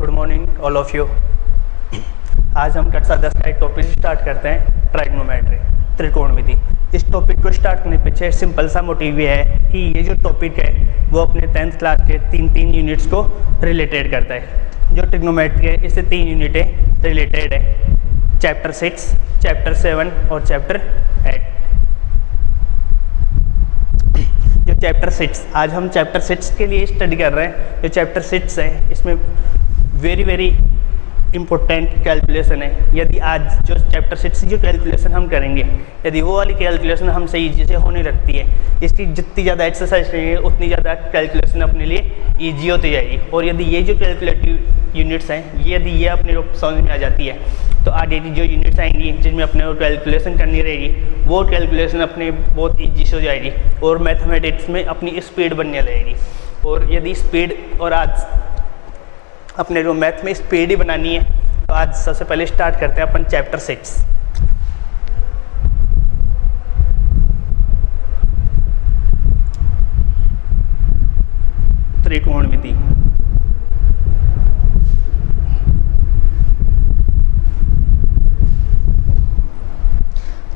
Good morning all of you. आज हम कक्षा 10 का एक टॉपिक स्टार्ट करते हैं, ट्राइग्नोमेट्री, त्रिकोणमिति। इस टॉपिक को स्टार्ट करने पीछे सिंपल सा मोटिव ये है कि ये जो टॉपिक है वो अपने 10th क्लास के तीन यूनिट्स को रिलेटेड करता है। जो ट्रिग्नोमेट्री है इससे 3 यूनिटें रिलेटेड है, चैप्टर 6, चैप्टर 7 और चैप्टर 8। जो चैप्टर 6, आज हम चैप्टर 6 के लिए स्टडी कर रहे हैं। जो चैप्टर 6 है इसमें वेरी इम्पोर्टेंट कैलकुलेशन है। यदि आज जो चैप्टर 6 जो कैलकुलेशन हम करेंगे, यदि वो वाली कैलकुलेशन हमसे ईजी से होने लगती है, इसकी जितनी ज़्यादा एक्सरसाइज करेंगे उतनी ज़्यादा कैलकुलेशन अपने लिए ईजी होती जाएगी। और यदि ये जो कैलकुलेटिव यूनिट्स हैं यदि ये अपने को समझ में आ जाती है तो आगे की जो यूनिट्स आएंगी जिनमें अपने को कैलकुलेशन करनी रहेगी वो कैलकुलेशन अपने बहुत ईजी से हो जाएगी और मैथमेटिक्स में अपनी स्पीड बनने लगेगी। और यदि स्पीड और आज अपने जो मैथ में स्पीड ही बनानी है तो आज सबसे पहले स्टार्ट करते हैं अपन चैप्टर 6। त्रिकोणमिति।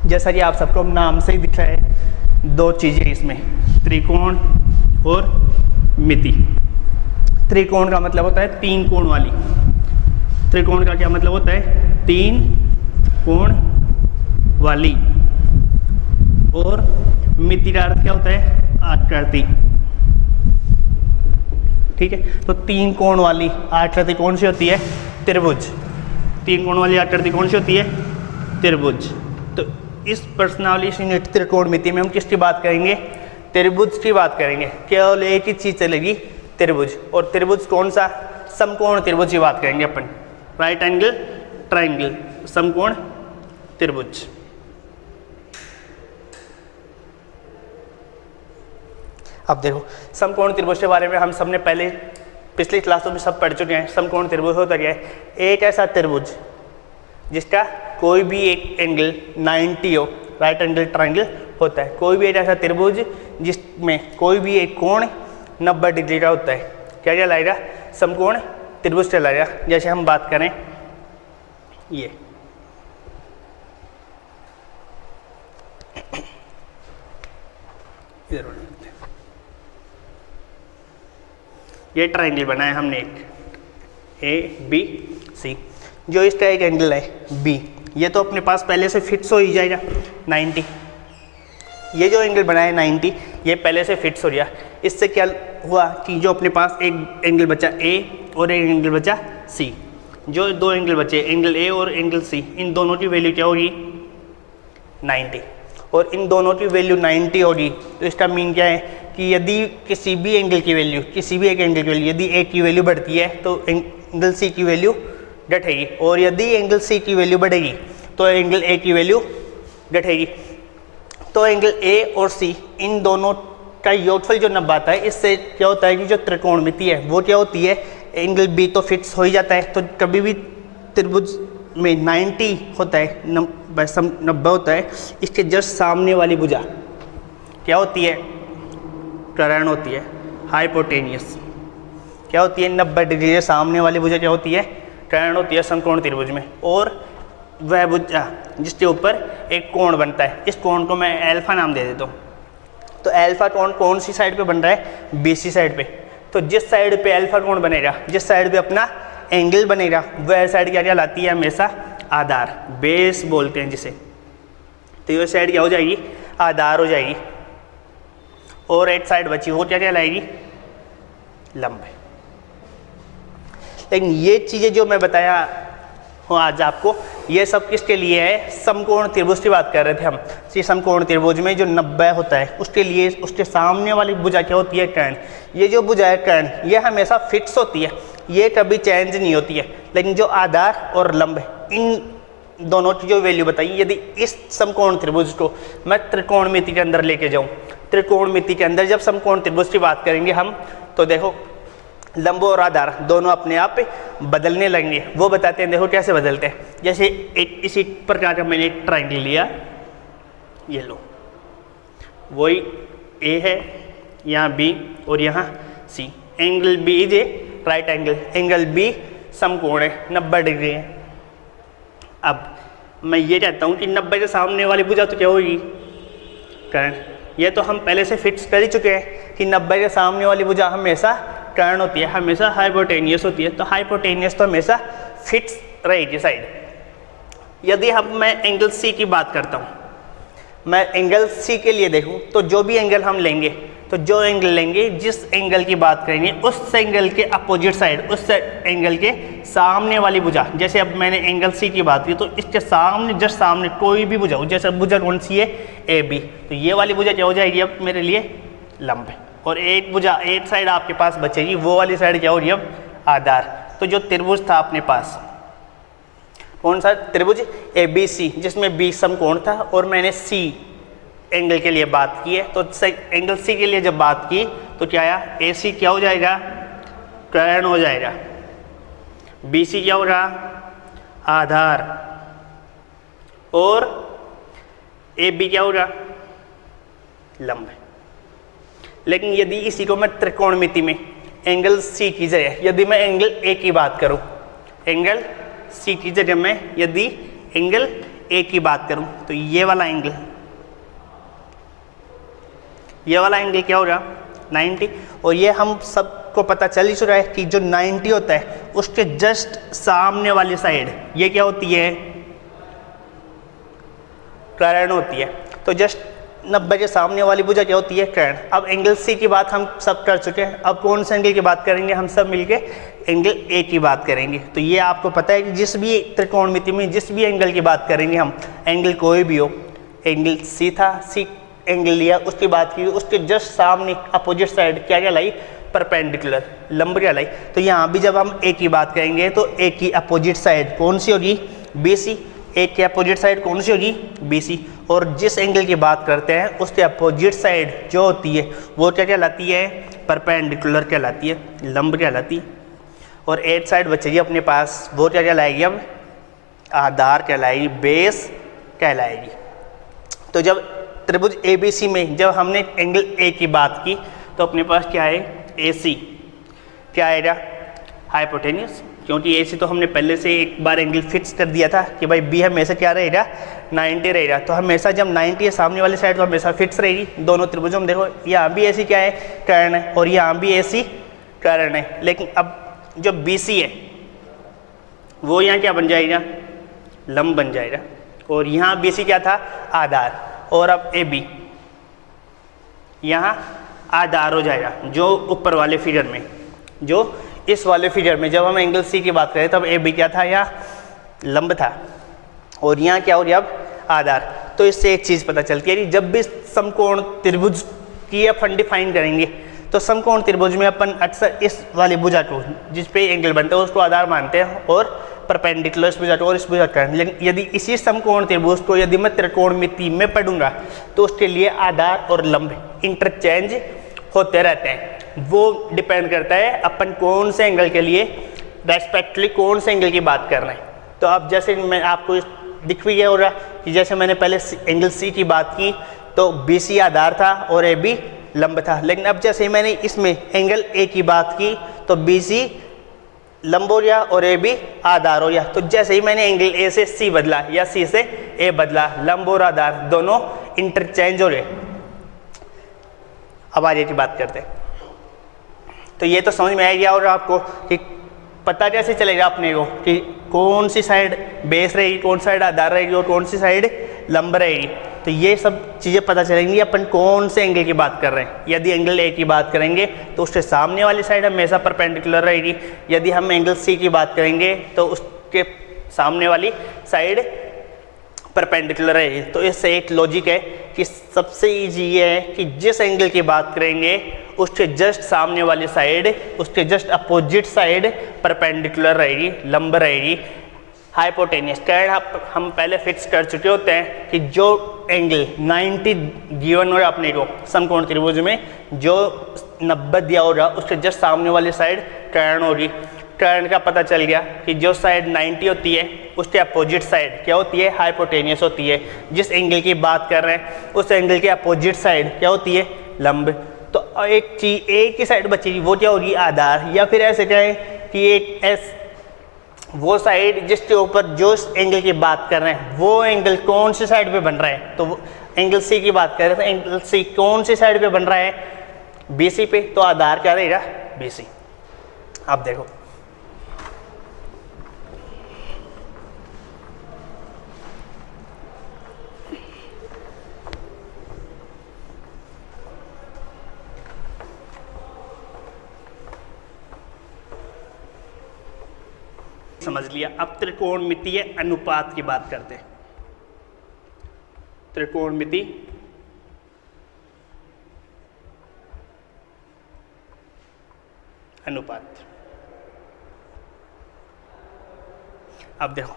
जैसा कि आप सबको नाम से ही दिख रहा है, 2 चीजें इसमें, त्रिकोण और मिति। त्रिकोण का मतलब होता है 3 कोण वाली। त्रिकोण का क्या मतलब होता है? 3 कोण वाली। और मिति का अर्थ क्या होता है? आकृति। ठीक है, तो 3 कोण वाली आकृति कौन सी होती है? त्रिभुज। 3 कोण वाली आकृति कौन सी होती है? त्रिभुज। तो इस प्रश्नावली यूनिट त्रिकोणमिति में हम किसकी बात करेंगे? त्रिभुज की बात करेंगे। केवल एक ही चीज चलेगी, त्रिभुज। और त्रिभुज कौन सा? समकोण त्रिभुज की बात करेंगे अपन। राइट एंगल ट्राइंगल, समकोण त्रिभुज। अब देखो, समकोण त्रिभुज के बारे में हम सबने पहले पिछली क्लासों में सब पढ़ चुके हैं। समकोण त्रिभुज होता क्या है? एक ऐसा त्रिभुज जिसका कोई भी एक एंगल 90 हो, राइट एंगल ट्राइंगल होता है। कोई भी एक ऐसा त्रिभुज जिसमें कोई भी एक कोण 90 डिग्री का होता है, क्या कहलाएगा? समकोण त्रिभुज कहलाएगा। जैसे हम बात करें ये ट्राइंगल बनाया हमने एक ABC। जो इसका एक एंगल है B, ये तो अपने पास पहले से फिक्स हो ही जाएगा 90। ये जो एंगल बनाया 90 ये पहले से फिक्स हो गया। इससे क्या हुआ कि जो अपने पास एक एंगल बचा A और एक एंगल बचा C। जो 2 एंगल बचे, एंगल A और एंगल C, इन दोनों की वैल्यू क्या होगी? 90। और इन दोनों की वैल्यू 90 होगी तो इसका मीन क्या है कि यदि किसी भी एंगल की वैल्यू, किसी भी एक एंगल की वैल्यू, यदि A की वैल्यू बढ़ती है तो एंगल C की वैल्यू घटेगी। और यदि एंगल C की वैल्यू बढ़ेगी तो एंगल A की वैल्यू घटेगी। तो एंगल A और C इन दोनों का योगफल जो 90 आता है, इससे क्या होता है कि जो त्रिकोणमिति है वो क्या होती है? एंगल B तो फिक्स हो ही जाता है। तो कभी भी त्रिभुज में 90 होता है, 90 होता है, इसके जस्ट सामने वाली भुजा क्या होती है? कर्ण होती है, हाइपोटेनियस। क्या होती है? 90 डिग्री के सामने वाली भुजा क्या होती है? कर्ण होती है समकोण त्रिभुज में। और वह भुजा जिसके ऊपर एक कोण बनता है, इस कोण को मैं अल्फा नाम दे देता हूँ। तो अल्फा कोण कौन सी साइड पे बन रहा है? BC साइड पे। तो जिस साइड पे अल्फा कोण बनेगा, जिस साइड पे अपना एंगल बनेगा, वह साइड क्या कहलाती है? हमेशा आधार, बेस बोलते हैं जिसे। तो ये साइड क्या हो जाएगी? आधार हो जाएगी। और एक साइड बची वो क्या कहलाएगी? लंब। लेकिन ये चीजें जो मैं बताया हूँ आज आपको, ये सब किसके लिए है? समकोण त्रिभुज की बात कर रहे थे हम। समकोण त्रिभुज में जो 90 होता है उसके लिए उसके सामने वाली भुजा क्या होती है? कर्ण। ये जो भुजा है कर्ण, ये हमेशा फिक्स होती है, ये कभी चेंज नहीं होती है। लेकिन जो आधार और लंब है, इन दोनों की जो वैल्यू बताई, यदि इस समकोण त्रिभुज को मैं त्रिकोणमिति के अंदर लेके जाऊँ, त्रिकोणमिति के अंदर जब समकोण त्रिभुज की बात करेंगे हम, तो देखो लंब और आधार दोनों अपने आप बदलने लगेंगे। वो बताते हैं, देखो कैसे बदलते हैं। जैसे एक इसी प्रकार का मैंने एक ट्राइंगल लिया, ये लो, वही ए है, यहाँ बी और यहाँ C. Angle B is a right angle, angle B समकोण है, 90 डिग्री है। अब मैं ये चाहता हूँ कि 90 के सामने वाली भुजा तो क्या होगी, कर्ण। ये तो हम पहले से फिक्स कर ही चुके हैं कि 90 के सामने वाली भुजा हमेशा कर्ण होती है, हमेशा हाइपोटेनियस होती है। तो हाइपोटेनियस तो हमेशा फिक्स रहेगी साइड। यदि हम मैं एंगल सी की बात करता हूँ, मैं एंगल सी के लिए देखूँ तो जो भी एंगल हम लेंगे, तो जो एंगल लेंगे, जिस एंगल की बात करेंगे, उस एंगल के अपोजिट साइड, उस एंगल के सामने वाली भुजा, जैसे अब मैंने एंगल सी की बात की तो इसके सामने, जस्ट सामने कोई भी भुजा हो, जैसे भुजा कौन सी है, ए बी, तो ये वाली भुजा क्या हो जाएगी अब मेरे लिए, लंब। और एक भुजा, एक साइड आपके पास बचेगी, वो वाली साइड क्या होगी अब, आधार। तो जो त्रिभुज था अपने पास, कौन सा त्रिभुज, ए बी सी, जिसमें बी समकोण था और मैंने सी एंगल के लिए बात की है, तो एंगल सी के लिए जब बात की तो क्या आया, ए सी क्या हो जाएगा, कर्ण हो जाएगा, बी सी क्या होगा, आधार, और ए बी क्या होगा, लंब। लेकिन यदि इसी को मैं त्रिकोणमिति में एंगल सी की जगह, यदि मैं एंगल ए की बात करूं, एंगल सी की जगह मैं यदि एंगल ए की बात करूं, तो ये वाला एंगल क्या हो रहा, 90। और ये हम सबको पता चल ही चुका है कि जो 90 होता है उसके जस्ट सामने वाली साइड ये क्या होती है, कर्ण होती है। तो जस्ट 90 के सामने वाली भुजा क्या होती है, कर्ण। अब एंगल सी की बात हम सब कर चुके हैं, अब कौन से एंगल की बात करेंगे, हम सब मिलके एंगल ए की बात करेंगे। तो ये आपको पता है कि जिस भी त्रिकोणमिति में जिस भी एंगल की बात करेंगे हम, एंगल कोई भी हो, एंगल सी था, सी एंगल लिया, उसकी बात की, उसके जस्ट सामने अपोजिट साइड क्या कहलाई, परपेंडिकुलर, लंब कहलाई। तो यहाँ भी जब हम ए की बात करेंगे तो ए की अपोजिट साइड कौन सी होगी, बी सी। ए के अपोजिट साइड कौन सी होगी, बी सी। और जिस एंगल की बात करते हैं उसके अपोजिट साइड जो होती है वो क्या कहलाती है, परपेंडिकुलर कहलाती है, लंब कहलाती है। और एट साइड बचेगी अपने पास, वो क्या कहलाएगी अब, आधार कहलाएगी, बेस कहलाएगी। तो जब त्रिभुज ए बी सी में जब हमने एंगल ए की बात की तो अपने पास क्या है, ए सी क्या आएगा, हाइपोटेनियस, क्योंकि ए सी तो हमने पहले से एक बार एंगल फिक्स कर दिया था कि भाई बी हमेशा क्या रहेगा, 90 रहेगा। तो हमेशा जब 90 है सामने वाली साइड तो हमेशा फिक्स रहेगी दोनों त्रिभुजों में। देखो यहाँ भी ए सी क्या है, कर्ण है, और यहाँ भी ए सी कर्ण है। लेकिन अब जो बी सी है वो यहाँ क्या बन जाएगा, लंब बन जाएगा। और यहाँ बी सी क्या था, आधार। और अब ए बी यहाँ आधार हो जाएगा, जो ऊपर वाले फिगर में, जो इस वाले फिगर में जब हम एंगल सी की बात करें तब ए बी क्या था, यहाँ लंब था, और यहाँ क्या हो गया अब, आधार। तो इससे एक चीज़ पता चलती है कि जब भी समकोण त्रिभुज की अपन डिफाइन करेंगे तो समकोण त्रिभुज में अपन अक्सर इस वाली भुजा को, जिस पे एंगल बनता है, उसको आधार मानते हैं, और परपेंडिकुलर इस भुजा को और इस भुजा का। लेकिन यदि इसी समकोण त्रिभुज को यदि मैं त्रिकोणमिति में पढ़ूंगा तो उसके लिए आधार और लंब इंटरचेंज होते रहते हैं। वो डिपेंड करता है अपन कौन से एंगल के लिए रेस्पेक्टिवली कौन से एंगल की बात कर रहे हैं। तो अब जैसे मैं आपको दिख भी गया होगा कि जैसे मैंने पहले एंगल सी की बात की तो बी सी आधार था और ए बी लंब था। लेकिन अब जैसे मैंने इसमें एंगल ए की बात की तो बी सी लंब हो गया और ए बी आधार हो गया। तो जैसे ही मैंने एंगल ए से सी बदला या सी से ए बदला, लंब और आधार दोनों इंटरचेंज हो गए। अब आगे की बात करते हैं। तो ये तो समझ में आ गया और आपको कि पता कैसे चलेगा अपने को कि कौन सी साइड बेस रहेगी, कौन सी साइड आधार रहेगी और कौन सी साइड लंब रहेगी। तो ये सब चीज़ें पता चलेंगी अपन कौन से एंगल की बात कर रहे हैं। यदि एंगल ए की बात करेंगे तो उसके सामने वाली साइड हमेशा परपेंडिकुलर रहेगी। यदि हम एंगल सी की बात करेंगे तो उसके सामने वाली साइड परपेंडिकुलर रहेगी। तो इससे एक लॉजिक है कि सबसे ईजी ये है कि जिस एंगल की बात करेंगे उसके जस्ट सामने वाली साइड, उसके जस्ट अपोजिट साइड परपेंडिकुलर रहेगी, लंब रहेगी, हाइपोटेनियस। कारण हम पहले फिक्स कर चुके होते हैं कि जो एंगल 90 गिवन हो अपने को समकोण त्रिभुज में, जो 90 दिया होगा उसके जस्ट सामने वाली साइड कर्ण होगी। कर्ण का पता चल गया कि जो साइड 90 होती है उसके अपोजिट साइड क्या होती है, हाइपोटेनियस होती है। जिस एंगल की बात कर रहे हैं उस एंगल के अपोजिट साइड क्या होती है, लंब। तो एक चीज एक ही साइड बचेगी, वो क्या होगी, आधार। या फिर ऐसे कहें कि एक वो साइड जिसके ऊपर जो एंगल की बात कर रहे हैं वो एंगल कौन सी साइड पे बन रहा है, तो एंगल सी की बात कर रहे हैं तो एंगल सी कौन सी साइड पे बन रहा है, बीसी पे, तो आधार क्या रहेगा, बीसी। अब देखो समझ लिया। अब त्रिकोणमितीय अनुपात की बात करते हैं। त्रिकोणमिति अनुपात। अब देखो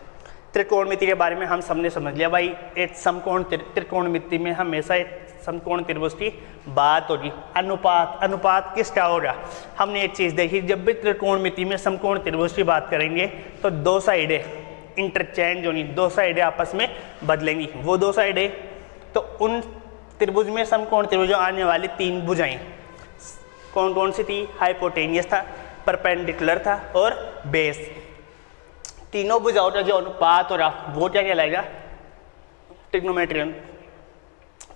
त्रिकोणमिति के बारे में हम सबने समझ लिया भाई, एक समकोण त्रिकोणमिति में हमेशा एक समकोण त्रिभुज की बात होगी। अनुपात, अनुपात किसका होगा, हमने एक चीज देखी, जब भी त्रिकोणमिति में समकोण त्रिभुज की बात करेंगे तो दो साइडें इंटरचेंज होनी, दो साइडें आपस में बदलेंगी। वो दो साइडें तो उन त्रिभुज में समकोण त्रिभुज आने वाली तीन भुजाएं कौन कौन सी थी, हाइपोटेनियस था, परपेंडिकुलर था और बेस। तीनों भुजाओं का जो अनुपात हो रहा वो क्या कहलाएगा, ट्रिग्नोमेट्रियन।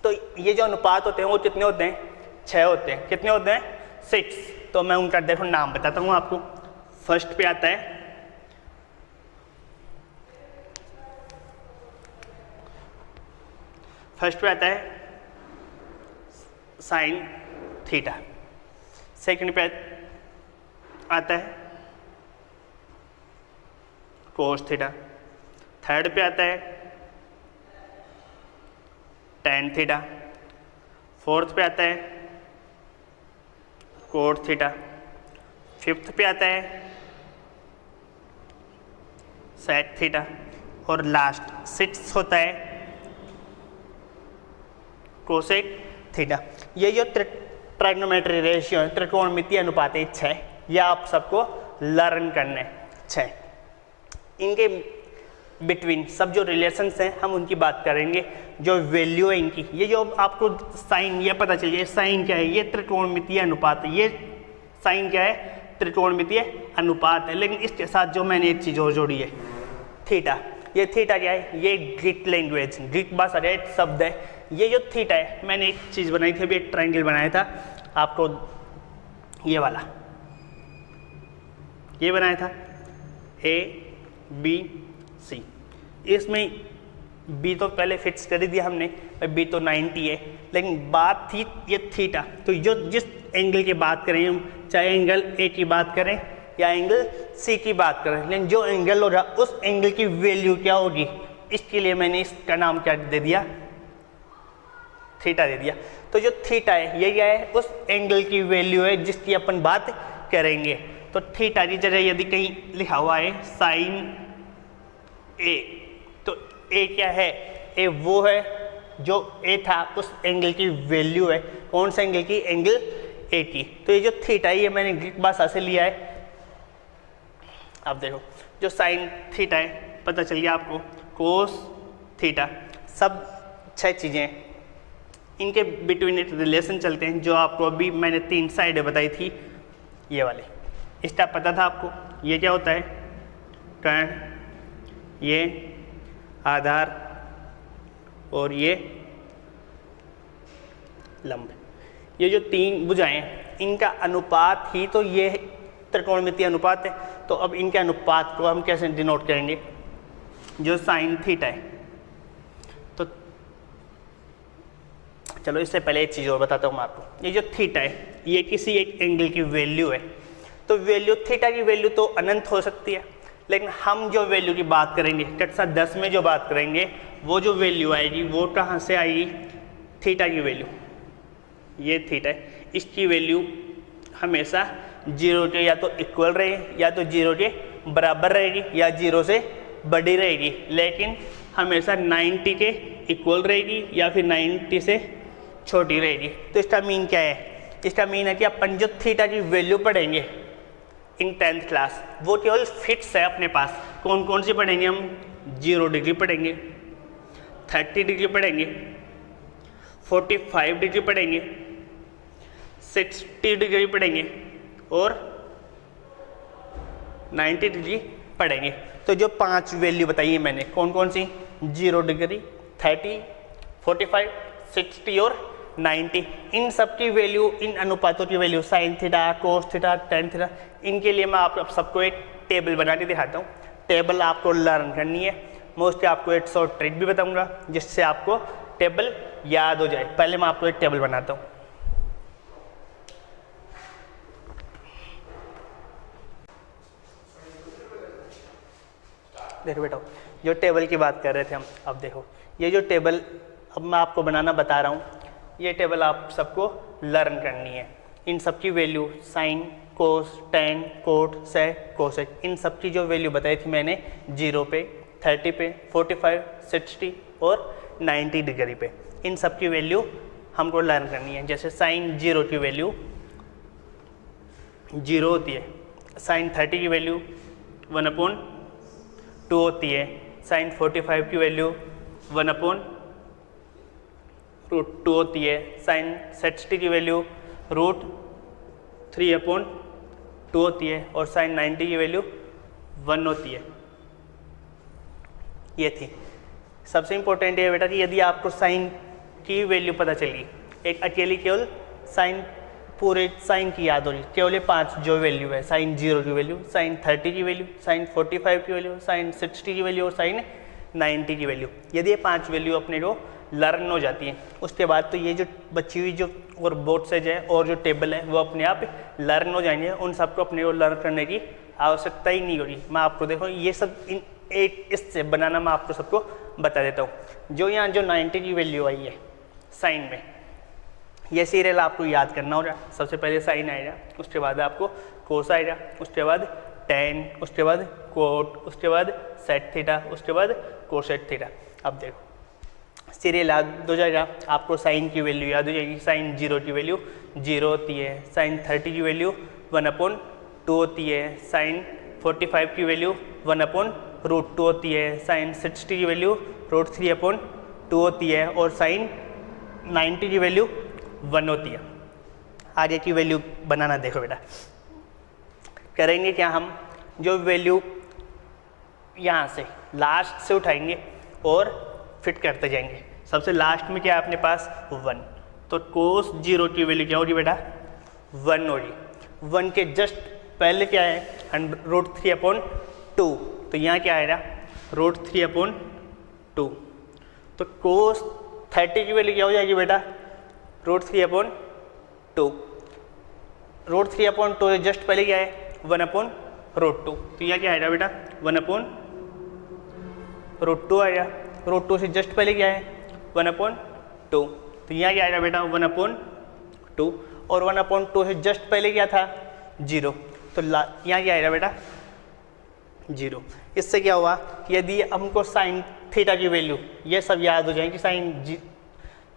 तो ये जो अनुपात होते हैं वो कितने होते हैं, 6 होते हैं। कितने होते हैं, 6। तो मैं उनका देखो नाम बताता हूँ आपको। फर्स्ट पे आता है साइन थीटा, सेकंड पे आता है कोस थीटा, थर्ड पे आता है टेन थीटा, फोर्थ पे आता है कोट थीटा, फिफ्थ पे आता है सेक थीटा और लास्ट सिक्स्थ होता है कोसेक थीटा। ये जो ट्राइग्नोमेट्री रेशियो है, त्रिकोणमितीय अनुपात 6, ये आप सबको लर्न करने 6। इनके बिटवीन सब जो रिलेशंस हैं हम उनकी बात करेंगे, जो वैल्यू है इनकी। ये जो आपको साइन ये पता चलिए, साइन क्या है, ये त्रिकोणमितीय अनुपात है। ये साइन क्या है, त्रिकोणमितीय अनुपात है। लेकिन इसके साथ जो मैंने एक चीज़ और जोड़ी है, थीटा। ये थीटा क्या है, ये ग्रीक लैंग्वेज, ग्रीक भाषा का एक शब्द है। ये जो थीटा है, मैंने एक चीज़ बनाई थी, अभी एक ट्रायंगल बनाया था आपको, ये वाला, ये बनाया था ABC। इसमें B तो पहले फिक्स कर दिया हमने, B तो 90 है, लेकिन बात थी ये थीटा। तो जो जिस एंगल की बात करें हम, चाहे एंगल A की बात करें या एंगल C की बात करें, लेकिन जो एंगल होगा उस एंगल की वैल्यू क्या होगी, इसके लिए मैंने इसका नाम क्या दे दिया, थीटा दे दिया। तो जो थीटा है ये क्या है, उस एंगल की वैल्यू है जिसकी अपन बात करेंगे। तो थीटा की जगह यदि कहीं लिखा हुआ है साइन A, तो A क्या है, A वो है जो A था उस एंगल की वैल्यू है। कौन सा एंगल की, एंगल A की। तो ये जो थीटा है ये मैंने ग्रीक भाषा से लिया है। अब देखो जो साइन थीटा है पता चल गया आपको, कोस थीटा, सब 6 चीज़ें इनके बिटवीन एक रिलेशन चलते हैं, जो आपको अभी मैंने 3 साइडें बताई थी, ये वाले। इसका पता था आपको, ये क्या होता है, कर्ण, ये आधार और ये लंब। ये जो 3 भुजाएं इनका अनुपात ही तो ये त्रिकोणमितीय अनुपात है। तो अब इनके अनुपात को हम कैसे डिनोट करेंगे, जो साइन थीटा है। तो चलो इससे पहले एक चीज़ और बताता हूँ मैं आपको। ये जो थीटा है ये किसी एक एंगल की वैल्यू है। तो वैल्यू थीटा की वैल्यू तो अनंत हो सकती है, लेकिन हम जो वैल्यू की बात करेंगे कक्षा 10 में जो बात करेंगे, वो जो वैल्यू आएगी वो कहाँ से आएगी, थीटा की वैल्यू। ये थीटा है, इसकी वैल्यू हमेशा 0 के या तो इक्वल रहेगी, या तो 0 के बराबर रहेगी, या 0 से बड़ी रहेगी, लेकिन हमेशा 90 के इक्वल रहेगी या फिर 90 से छोटी रहेगी। तो इसका मीन क्या है, इसका मीन है कि अपन जो थीटा की वैल्यू पढ़ेंगे इन 10th क्लास, वो केवल फिक्स है अपने पास। कौन कौन सी पढ़ेंगे हम, 0 डिग्री पढ़ेंगे, 30 डिग्री पढ़ेंगे, 45 डिग्री पढ़ेंगे, 60 डिग्री पढ़ेंगे और 90 डिग्री पढ़ेंगे। तो जो 5 वैल्यू बताई है मैंने, कौन कौन सी, 0 डिग्री, 30, 45, 60 और 90, इन सब की वैल्यू, इन अनुपातों की value, sine theta, cos theta, tan theta, इनके लिए मैं आप सबको एक टेबल बना के दिखाता हूँ। टेबल आपको लर्न करनी है। मोस्टली आपको एक शॉर्ट ट्रिक भी बताऊंगा जिससे आपको टेबल याद हो जाए। पहले मैं आपको एक टेबल बनाता हूँ। देखो बेटा, जो टेबल की बात कर रहे थे हम, अब देखो ये जो टेबल अब मैं आपको बनाना बता रहा हूँ, ये टेबल आप सबको लर्न करनी है। इन सब की वैल्यू, साइन, कोस, टेन, कोट, सेक, कोसेक, इन सब की जो वैल्यू बताई थी मैंने 0 पे, 30 पे, 45, 60 और 90 डिग्री पे, इन सब की वैल्यू हमको लर्न करनी है। जैसे साइन 0 की वैल्यू 0 होती है, साइन 30 की वैल्यू 1/2 होती है, साइन 45 की वैल्यू 1/√2 होती है, साइन 60 की वैल्यू √3/2 होती है और साइन 90 की वैल्यू 1 होती है। ये थी। सबसे इम्पोर्टेंट है बेटा कि यदि आपको साइन की वैल्यू पता चली, एक अकेली केवल साइन, पूरे साइन की याद हो रही, केवल ये 5 जो वैल्यू है, साइन 0 की वैल्यू, साइन 30 की वैल्यू, साइन 45 की वैल्यू, साइन 60 की वैल्यू और साइन 90 की वैल्यू, यदि ये 5 वैल्यू अपने को लर्न हो जाती है, उसके बाद तो ये जो बची हुई जो और बोर्ड सेज है और जो टेबल है वो अपने आप लर्न हो जाएंगे। उन सबको अपने को लर्न करने की आवश्यकता ही नहीं होगी। मैं आपको देखो ये सब इन एक इससे बनाना मैं आपको सबको बता देता हूँ। जो यहाँ जो 90 की वैल्यू आई है साइन में, ये सीरियल आपको याद करना होगा। सबसे पहले साइन आएगा, उसके बाद आपको कोस आएगा, उसके बाद टेन, उसके बाद कोट, उसके बाद सेट थीटा, उसके बाद कोसेट थीटा। अब देखो सीरियल याद हो जाएगा आपको। साइन की वैल्यू याद हो जाएगी, साइन 0 की वैल्यू 0 होती है, साइन 30 की वैल्यू 1/2 होती है, साइन 45 की वैल्यू 1/√2 होती है, साइन 60 की वैल्यू √3/2 होती है और साइन 90 की वैल्यू 1 होती है। आगे की वैल्यू बनाना देखो बेटा, करेंगे क्या, हम जो वैल्यू यहाँ से लास्ट से उठाएंगे और फिट करते जाएंगे। सबसे लास्ट में क्या है अपने पास 1, तो कोस 0 की वैल्यू क्या होगी बेटा 1 होगी। 1 के जस्ट पहले क्या है √3/2, तो यहाँ क्या आएगा √3/2। तो कोस 30 की वैल्यू क्या हो जाएगी बेटा √3/2। √3/2 से जस्ट पहले क्या है 1/√2, तो यहाँ क्या आएगा बेटा 1/√2 आएगा। √2 से जस्ट पहले क्या है 1/2, तो यहाँ क्या आएगा बेटा 1/2 और 1/2 से जस्ट पहले क्या था 0, तो यहाँ क्या आएगा बेटा 0। इससे क्या हुआ कि यदि हमको साइन थीटा की वैल्यू ये सब याद हो जाएगी, साइन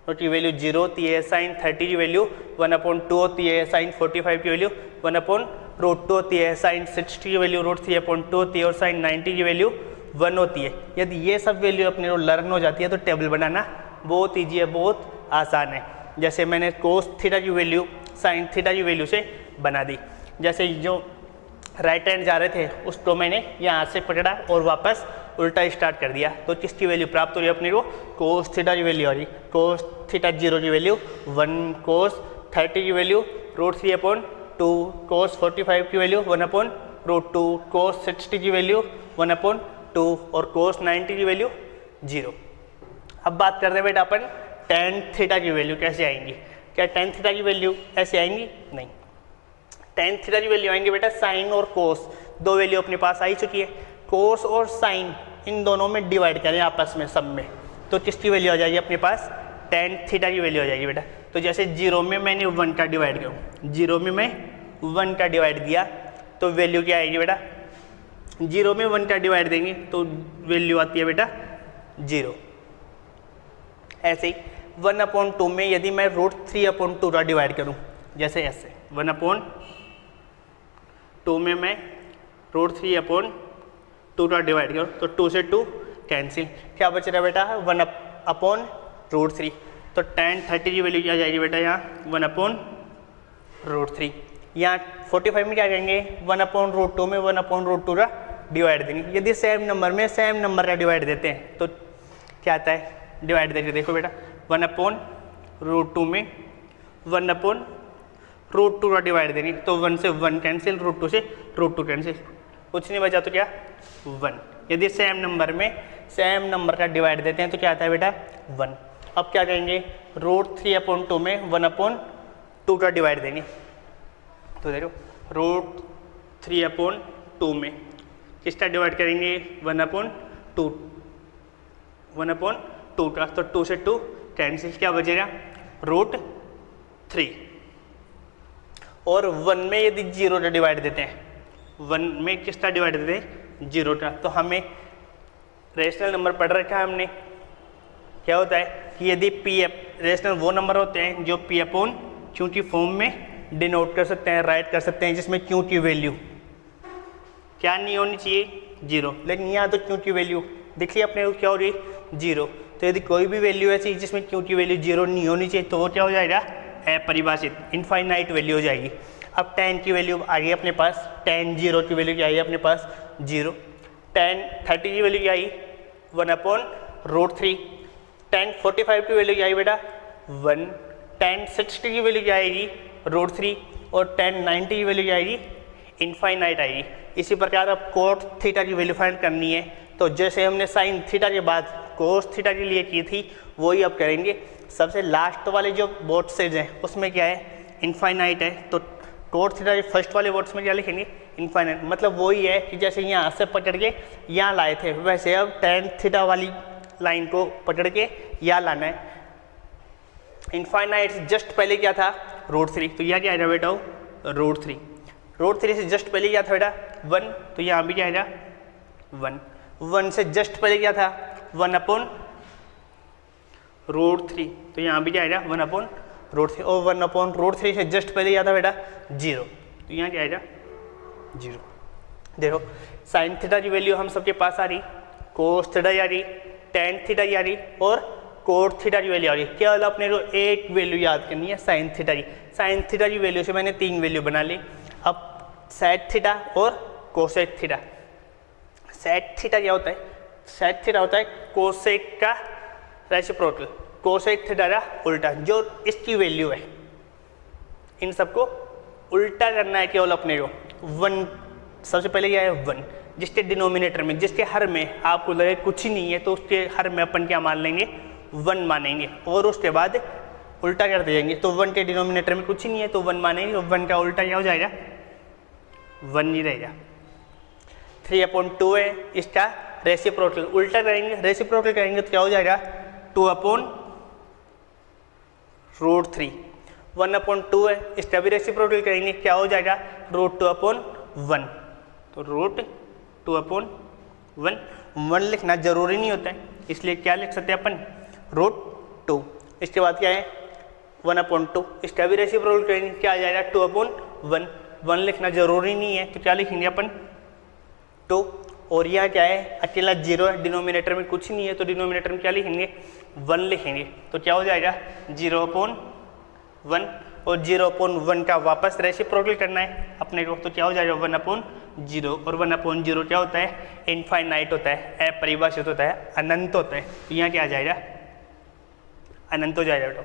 की वैल्यू 0 होती है, साइन 30 की वैल्यू 1/2 होती है, साइन 45 की वैल्यू 1/√2 होती है, साइन 60 की वैल्यू √3/2 होती है और साइन 90 की वैल्यू 1 होती है। यदि ये सब वैल्यू अपने को लर्न हो जाती है तो टेबल बनाना बहुत ईजी है, बहुत आसान है। जैसे मैंने कोस थीटा की वैल्यू साइन थीटा की वैल्यू से बना दी। जैसे जो राइट हैंड जा रहे थे उसको मैंने यहाँ से पकड़ा और वापस उल्टा स्टार्ट कर दिया, तो किसकी वैल्यू प्राप्त हो रही है अपने को कोस थीटा की वैल्यू आ रही। कोस थीटा 0 की वैल्यू 1, कोस 30 की वैल्यू √3/2, कोस 45 की वैल्यू 1/√2, कोस 60 की वैल्यू 1/2 और कोस 90 की वैल्यू 0। अब बात करते हैं बेटा अपन टेन थीटा की वैल्यू कैसे आएंगी। क्या टेन थीटा की वैल्यू ऐसे आएंगी? नहीं, टेन थीटा की वैल्यू आएंगे बेटा साइन और कोस, दो वैल्यू अपने पास आ ही चुकी है। कोस और साइन इन दोनों में डिवाइड करें आपस में सब में, तो किसकी वैल्यू आ जाएगी अपने पास टेन थीटा की वैल्यू आ जाएगी बेटा। तो जैसे 0 में मैंने 1 का डिवाइड किया, 0 में मैं 1 का डिवाइड दिया तो वैल्यू क्या आएगी बेटा 0 में 1 का डिवाइड देंगे तो वैल्यू आती है बेटा 0। ऐसे ही 1/2 में यदि मैं √3/2 का डिवाइड करूं, जैसे ऐसे 1/2 में मैं √3/2 का डिवाइड करूं तो 2 से 2 कैंसिल, क्या बच रहा है बेटा 1/√3। तो tan 30 की वैल्यू क्या जाएगी बेटा यहाँ 1/√3। यहाँ 45 में क्या करेंगे 1/√2 में 1/√2 का डिवाइड देंगे। यदि सेम नंबर में सेम नंबर का डिवाइड देते हैं तो क्या आता है, डिवाइड देंगे। देखो बेटा 1/√2 में 1/√2 का डिवाइड देंगे तो 1 से 1 कैंसिल, √2 से √2 कैंसिल, कुछ नहीं बचा तो क्या 1। यदि सेम नंबर में सेम नंबर का डिवाइड देते हैं तो क्या आता है बेटा 1। अब क्या करेंगे, √3/2 में 1/2 का डिवाइड देंगे तो देखो √3/2 में किसका डिवाइड करेंगे 1/2 का, तो 2 से 2 कैंसिल, क्या बचेगा √3। और 1 में यदि 0 का डिवाइड देते हैं, 1 में किसका डिवाइड देते हैं 0 का, तो हमें रेशनल नंबर पढ़ रखा है हमने, क्या होता है कि यदि रेशनल वो नंबर होते हैं जो P/Q की फॉर्म में डिनोट कर सकते हैं, राइट कर सकते हैं, जिसमें Q की वैल्यू क्या नहीं होनी चाहिए 0, लेकिन यहाँ तो Q की वैल्यू देखिए अपने को क्या हो रही है 0। तो यदि कोई भी वैल्यू ऐसी जिसमें Q की वैल्यू 0 नहीं होनी चाहिए तो वो क्या हो जाएगा, अपरिभाषित, इनफाइनाइट वैल्यू हो जाएगी। अब tan की वैल्यू आ गई अपने पास, tan 0 की वैल्यू क्या आई अपने पास 0, tan 30 की वैल्यू क्या आई 1/√3, tan 45 की वैल्यू क्या आई बेटा 1, tan 60 की वैल्यू क्या आएगी √3 और tan 90 की वैल्यू क्या आएगी इनफाइनाइट आएगी। इसी प्रकार अब cot थीटा की वैल्यू फाइंड करनी है तो जैसे हमने sin थीटा के बाद cos थीटा के लिए की थी वही अब करेंगे। सबसे लास्ट वाले जो वर्टिसेज हैं उसमें क्या है इनफाइनाइट है, तो cot थीटा के फर्स्ट वाले वर्ड्स में क्या लिखेंगे इनफाइनाइट, मतलब वही है कि जैसे यहाँ से पकड़ के यहाँ लाए थे वैसे अब tan थीटा वाली लाइन को पकड़ के यहाँ लाना है। इनफाइनाइट से जस्ट पहले क्या था √3, तो यह क्या आएगा बेटा √3, √3 से जस्ट पहले क्या था बेटा 1, तो यहाँ भी क्या आएगा 1, 1 से जस्ट पहले क्या था 1/√3, तो यहाँ भी क्या आएगा 1/√3, और 1/√3 से जस्ट पहले क्या था बेटा 0, तो यहाँ क्या आएगा 0। देखो sin थीटा की वैल्यू हम सबके पास आ रही, cos थीटा आ रही, tan थीटा आ रही और cot थीटा की वैल्यू आ रही। केवल अपने को एक वैल्यू याद करनी है sin थीटा की। sin थीटा की वैल्यू से मैंने 3 वैल्यू बना ली। अब sec थीटा और cosec थीटा। sec थीटा क्या होता है, sec थीटा होता है cosec का रेसिप्रोकल, cosec थीटा का उल्टा, जो इसकी वैल्यू है इन सबको उल्टा करना है केवल अपने को। 1 सबसे पहले क्या है 1, जिसके डिनोमिनेटर में जिसके हर में आपको लगे कुछ ही नहीं है तो उसके हर में अपन क्या मान लेंगे 1 मानेंगे और उसके बाद उल्टा कर देंगे। तो 1 के डिनोमिनेटर में कुछ ही नहीं है तो 1 मानेंगे, तो 1 का उल्टा क्या हो जाएगा 1 ही रहेगा। 3/2 है इसका रेसिप्रोकल, उल्टा करेंगे रेसिप्रोकल करेंगे तो क्या हो जाएगा 2/√3। 1/2 है इसका भी रेसिप्रोकल करेंगे क्या हो जाएगा √2/1, तो √2/1। 1 लिखना जरूरी नहीं होता है इसलिए क्या लिख सकते हैं अपन √2। इसके बाद क्या है 1/2, इसका भी रेसिप्रोकल करेंगे क्या आ जाएगा 2/1। 1 लिखना जरूरी नहीं है तो क्या लिखेंगे अपन 2, और यह क्या है अकेला 0 है, डिनोमिनेटर में कुछ नहीं है तो डिनोमिनेटर में क्या लिखेंगे 1 लिखेंगे, तो क्या हो जाएगा 0/1 और 0/1 का वापस रेसिप्रोकल करना है अपने को, तो क्या हो जाएगा 1/0 और 1/0 क्या होता है इनफाइनाइट होता है, अपरिभाषित होता है, अनंत होता है, तो यहाँ क्या आ जाएगा अनंत हो जाएगा बेटा।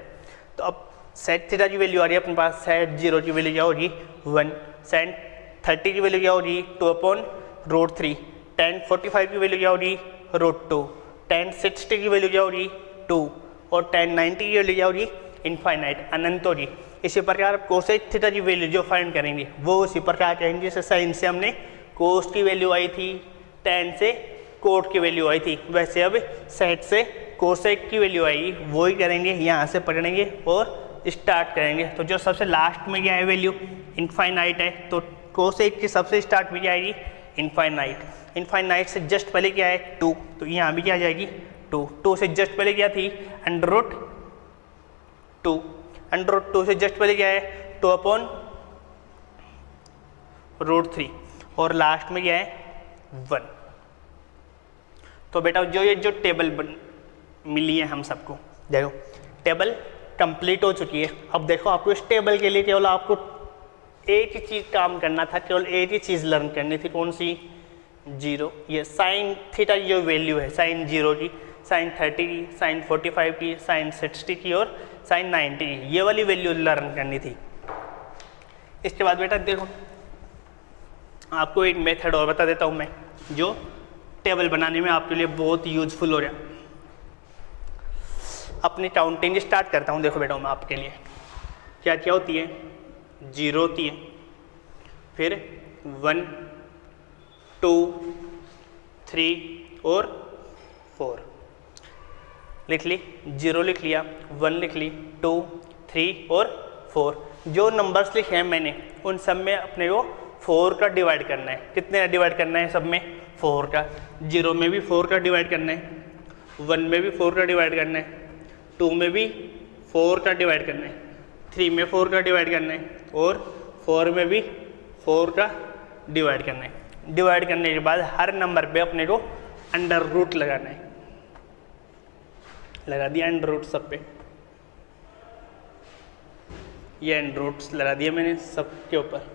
तो अब sec थीटा की वैल्यू आ रही है अपने पास, sec 0 की वैल्यू क्या होगी 1, sin 30 की वैल्यू क्या होगी 2/√3, tan 45 की वैल्यू क्या होगी √2, tan 60 की वैल्यू क्या होगी 2 और tan 90 की वैल्यू क्या होगी इनफाइनाइट, अनंत होगी। इसी प्रकार cosec थीटा की वैल्यू जो फाइंड करेंगे वो उसी प्रकार करेंगे जैसे sin से हमने cos की वैल्यू आई थी, tan से cot की वैल्यू आई थी, वैसे अब sec से cosec की वैल्यू आएगी वही करेंगे, यहाँ से पकड़ेंगे और स्टार्ट करेंगे। तो जो सबसे लास्ट में क्या है वैल्यू इनफाइनाइट है, तो cosec की सबसे स्टार्ट में क्या आएगी इनफाइनाइट, इनफाइनाइट से जस्ट पहले क्या है 2, तो यहाँ भी क्या आ जाएगी 2 से जस्ट पहले क्या थी √2 से जस्ट पहले क्या है 2/√3 और लास्ट में क्या है 1। तो बेटा जो टेबल मिली है हम सबको, देखो टेबल कंप्लीट हो चुकी है। अब देखो आपको इस टेबल के लिए केवल आपको एक ही चीज़ काम करना था, केवल एक ही चीज़ लर्न करनी थी, कौन सी 0, ये साइन थीटा की जो वैल्यू है साइन 0 की, साइन 30 की, साइन 45 की, साइन 60 की और साइन 90 की, ये वाली वैल्यू लर्न करनी थी। इसके बाद बेटा देखो आपको एक मेथड और बता देता हूँ मैं, जो टेबल बनाने में आपके लिए बहुत यूजफुल हो रहा है। अपनी काउंटिंग स्टार्ट करता हूँ। देखो बेटा मैं आपके लिए क्या क्या होती है, 0 होती है, फिर 1 2 3 और 4 लिख ली, 0 लिख लिया, 1 लिख ली, 2 3 और 4। जो नंबर्स लिखे हैं मैंने उन सब में अपने को 4 का डिवाइड करना है। कितने का डिवाइड करना है? सब में 4 का। 0 में भी 4 का डिवाइड करना है, 1 में भी 4 का डिवाइड करना है, 2 में भी 4 का डिवाइड करना है, 3 में 4 का डिवाइड करना है और 4 में भी 4 का डिवाइड करना है। डिवाइड करने के बाद हर नंबर पे अपने को अंडर रूट लगाना है। लगा दिया अंडर रूट सब पे, ये अंडर रूट्स लगा दिया मैंने सब के ऊपर।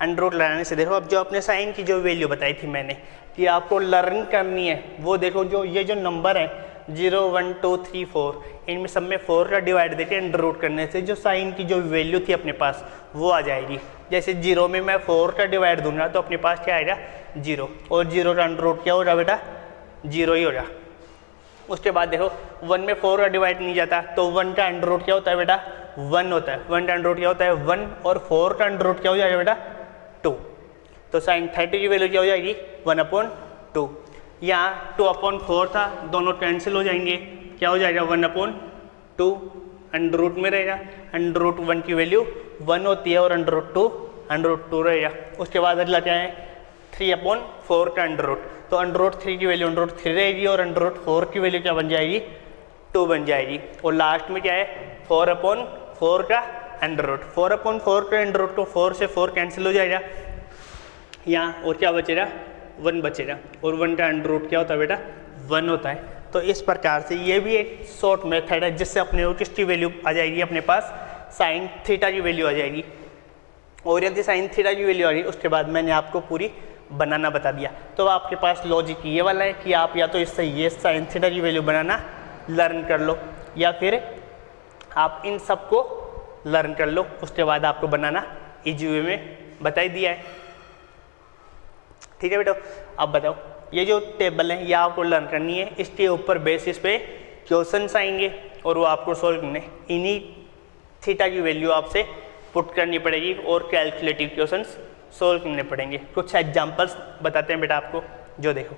अंडर रूट लगाने से देखो अब जो अपने साइन की जो वैल्यू बताई थी मैंने कि आपको लर्न करनी है, वो देखो जो ये जो नंबर है 0 1 2 3 4, इनमें सब में 4 का डिवाइड देके अंडर रूट करने से जो साइन की जो वैल्यू थी अपने पास वो आ जाएगी। जैसे 0 में मैं 4 का डिवाइड दूंगा तो अपने पास क्या आएगा? 0, और 0 का अंडर रूट क्या हो रहा बेटा? 0 ही हो रहा। उसके बाद देखो 1 में 4 का डिवाइड नहीं जाता तो 1 का अंडर रूट क्या होता है बेटा? 1 होता है। 1 का अंडर रूट क्या होता है? 1, और 4 का अंडर रूट क्या हो जाएगा बेटा? 2। तो साइन 30 की वैल्यू क्या हो जाएगी? 1/2। यहाँ 2/4 था, दोनों कैंसिल हो जाएंगे, क्या हो जाएगा? 1/2 अंडर रूट में रहेगा। अंडर रूट 1 की वैल्यू 1 होती है और अंडर रूट 2 रहेगा। उसके बाद अगला क्या है? 3/4 का अंडर रूट, तो अंडर रूट 3 की वैल्यू अंडर रूट 3 रहेगी और अंडर रूट 4 की वैल्यू क्या बन जाएगी? 2 बन जाएगी। और लास्ट में क्या है? 4/4 का अंडर रूट। 4/4 का अंडर रूट, तो 4 से 4 कैंसिल हो जाएगा यहाँ, और क्या बचेगा? 1 बचेगा। और 1 का अंडर रूट क्या होता है बेटा? 1 होता है। तो इस प्रकार से ये भी एक शॉर्ट मेथड है जिससे अपने को किसकी वैल्यू आ जाएगी? अपने पास साइन थीटा की वैल्यू आ जाएगी। और यदि साइन थीटा की वैल्यू आ गई उसके बाद मैंने आपको पूरी बनाना बता दिया। तो आपके पास लॉजिक ये वाला है कि आप या तो इससे ये साइन थीटा की वैल्यू बनाना लर्न कर लो, या फिर आप इन सबको लर्न कर लो, उसके बाद आपको बनाना इजी वे में बता ही दिया है। ठीक है बेटा, अब बताओ ये जो टेबल है ये आपको लर्न करनी है, इसके ऊपर बेसिस पे क्वेश्चंस आएंगे और वो आपको सोल्व करने, इन्हीं थीटा की वैल्यू आपसे पुट करनी पड़ेगी और कैलकुलेटिव क्वेश्चंस सोल्व करने पड़ेंगे। कुछ एग्जांपल्स बताते हैं बेटा आपको, जो देखो